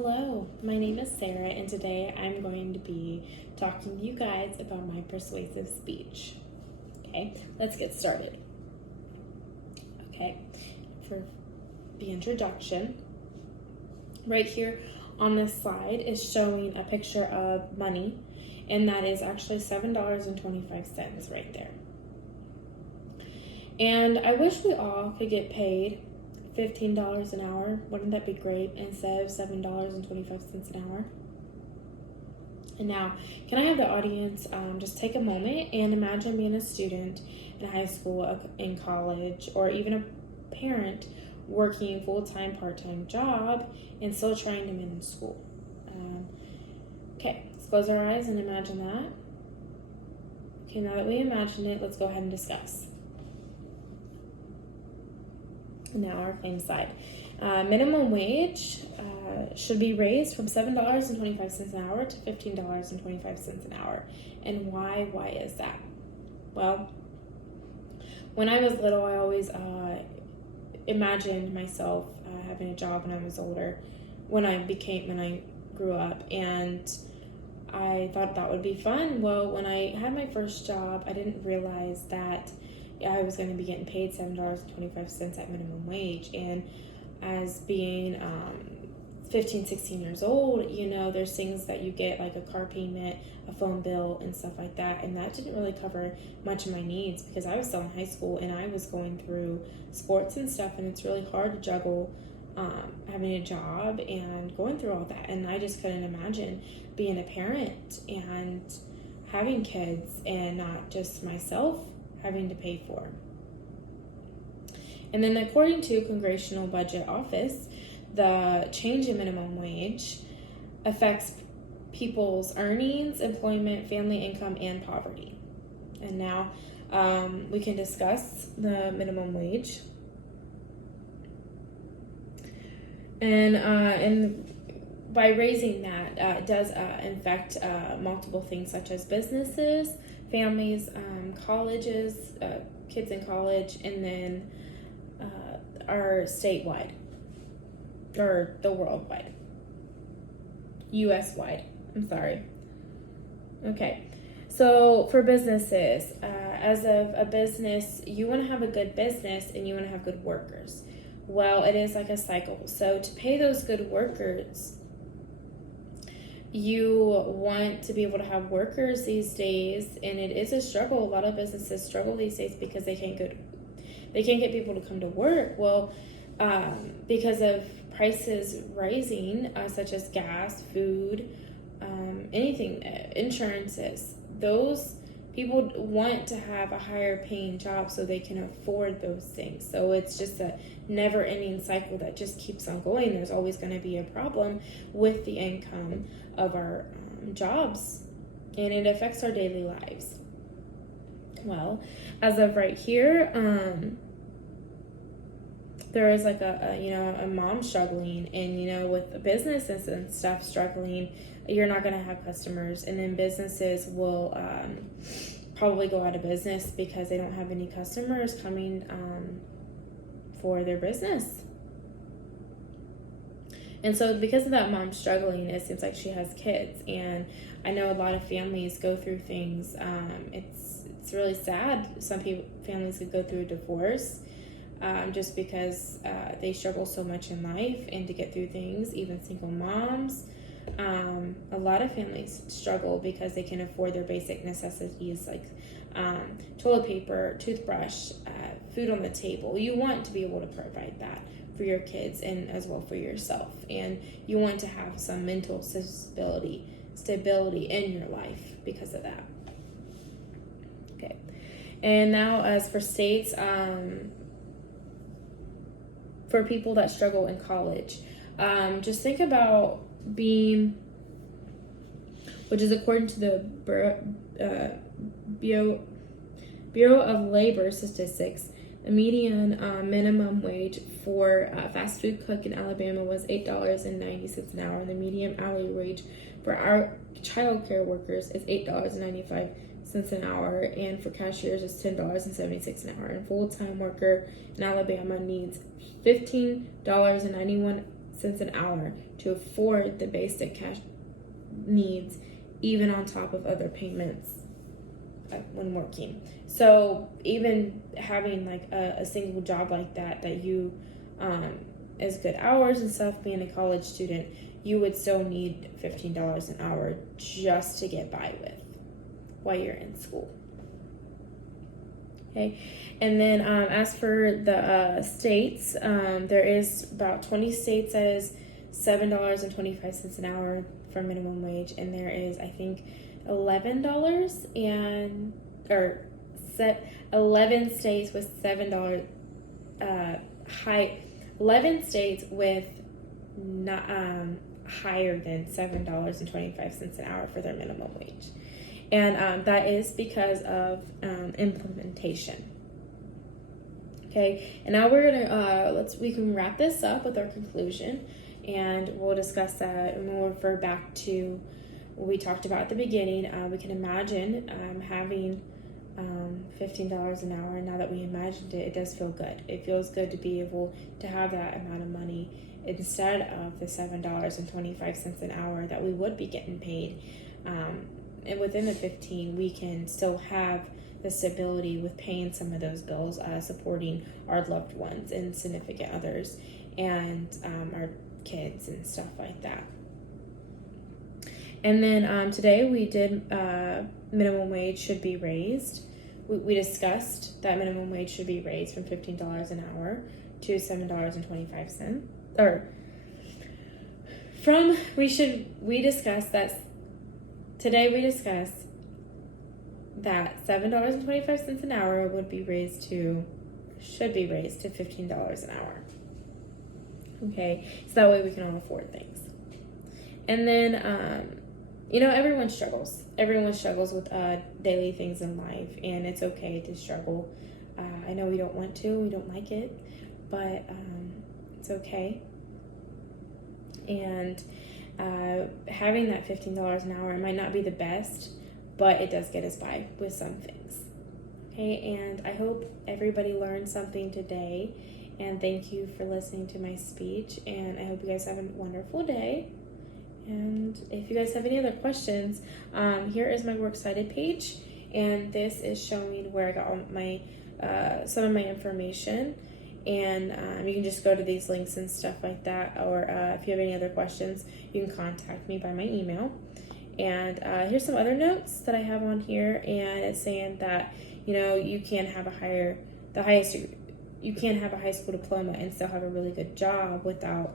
Hello, my name is Sarah, and today I'm going to be talking to you guys about my persuasive speech. Okay, let's get started. Okay, for the introduction, right here on this slide is showing a picture of money, and that is actually $7.25 right there. And I wish we all could get paid $15 an hour. Wouldn't that be great? Instead of $7.25 an hour. And now, can I have the audience just take a moment and imagine being a student in high school, in college, or even a parent working full-time, part-time job and still trying to manage school. Okay, let's close our eyes and imagine that. Okay, now that we imagine it, let's go ahead and discuss. Now our claim side. Minimum wage should be raised from $7.25 an hour to $15.25 an hour. And why? Why is that? Well, when I was little, I always imagined myself having a job when I was older, when I grew up, and I thought that would be fun. Well, when I had my first job, I didn't realize that I was going to be getting paid $7.25 at minimum wage. And as being 15, 16 years old, there's things that you get like a car payment, a phone bill, and stuff like that. And that didn't really cover much of my needs because I was still in high school and I was going through sports and stuff. And it's really hard to juggle having a job and going through all that. And I just couldn't imagine being a parent and having kids and not just myself having to pay for. And then according to Congressional Budget Office, the change in minimum wage affects people's earnings, employment, family income, and poverty. And now we can discuss the minimum wage. And by raising that, it does affect multiple things such as businesses, families, colleges, kids in college, and then our statewide, or the worldwide, US-wide, I'm sorry. Okay, so for businesses, as of a business, you want to have a good business and you want to have good workers. Well, it is like a cycle. So to pay those good workers, you want to be able to have workers these days, and it is a struggle. A lot of businesses struggle these days because they can't get people to come to work. Well, because of prices rising, such as gas, food, anything, insurances, those people want to have a higher paying job so they can afford those things. So it's just a never ending cycle that just keeps on going. There's always going to be a problem with the income of our jobs, and it affects our daily lives. Well, as of right here, there is like a mom struggling, and with businesses and stuff struggling, you're not going to have customers, and then businesses will probably go out of business because they don't have any customers coming for their business. And so because of that mom struggling, it seems like she has kids, and I know a lot of families go through things. It's really sad. Some families could go through a divorce just because they struggle so much in life and to get through things. Even single moms, a lot of families struggle because they can afford their basic necessities like toilet paper, toothbrush, food on the table. You want to be able to provide that for your kids and as well for yourself, and you want to have some mental stability in your life because of that. Okay, and now as for states, for people that struggle in college, just think about being, which is according to the Bureau of Labor Statistics, the median minimum wage for a fast food cook in Alabama was $8.90 an hour, and the median hourly wage for our child care workers is $8.95 an hour, and for cashiers it's $10.76 an hour. And full-time worker in Alabama needs $15.91 cents an hour to afford the basic cash needs, even on top of other payments when working. So even having like a single job like that you as good hours and stuff, being a college student, you would still need $15 an hour just to get by with while you're in school. Okay, and then as for the states, there is about 20 states that is $7.25 an hour for minimum wage, and there is, I think, 11 states with $7 11 states with not higher than $7.25 an hour for their minimum wage, and that is because of implementation. Okay, and now we're gonna we can wrap this up with our conclusion, and we'll discuss that, and we'll refer back to what we talked about at the beginning. We can imagine having $15 an hour, and now that we imagined it, it does feel good. It feels good to be able to have that amount of money instead of the $7.25 an hour that we would be getting paid. And within the 15, we can still have the stability with paying some of those bills, supporting our loved ones and significant others, and our kids and stuff like that. And then today we did minimum wage should be raised. We discussed that minimum wage should be raised from $15 an hour to $7.25. We discussed that today we discussed that $7.25 an hour should be raised to $15 an hour. Okay, so that way we can all afford things. And then, everyone struggles. Everyone struggles with daily things in life, and it's okay to struggle. I know we don't want to, we don't like it, but it's okay. And having that $15 an hour might not be the best, but it does get us by with some things. Okay, and I hope everybody learned something today, and thank you for listening to my speech, and I hope you guys have a wonderful day. And if you guys have any other questions, here is my Works Cited page, and this is showing where I got all my some of my information, and you can just go to these links and stuff like that, or if you have any other questions, you can contact me by my email. And here's some other notes that I have on here, and it's saying that you can have you can have a high school diploma and still have a really good job without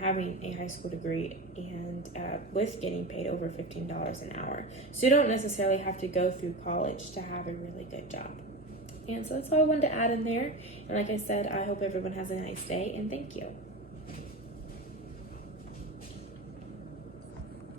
having a high school degree, and with getting paid over $15 an hour. So you don't necessarily have to go through college to have a really good job. And so that's all I wanted to add in there. And like I said, I hope everyone has a nice day, and thank you.